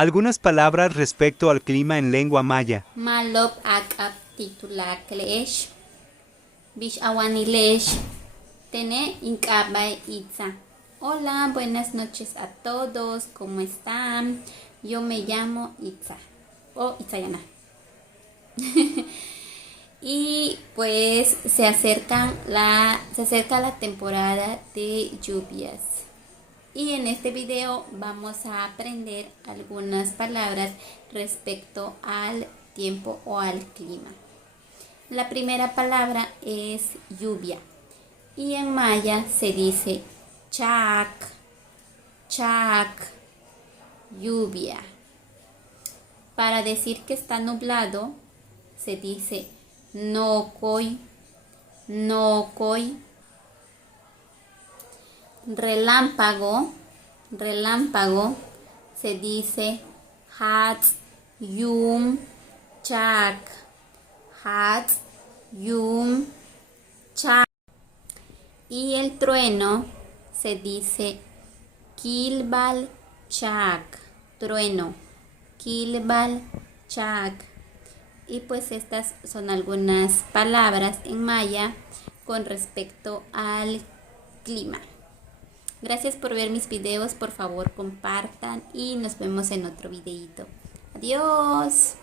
Algunas palabras respecto al clima en lengua maya. Malop akap titulak leesh. Bish awanilesh. Tene inkabay itza. Hola, buenas noches a todos. ¿Cómo están? Yo me llamo Itza. Itzayana. Y pues se acerca la temporada de lluvias. Y en este video vamos a aprender algunas palabras respecto al tiempo o al clima. La primera palabra es lluvia. Y en maya se dice chak, chak, lluvia. Para decir que está nublado se dice nokoy, nokoy. Relámpago, relámpago se dice hats, yum, chak, hats, yum, chak. Y el trueno se dice kilbal chak, trueno, kilbal chak. Y pues estas son algunas palabras en maya con respecto al clima. Gracias por ver mis videos, por favor compartan y nos vemos en otro videito. Adiós.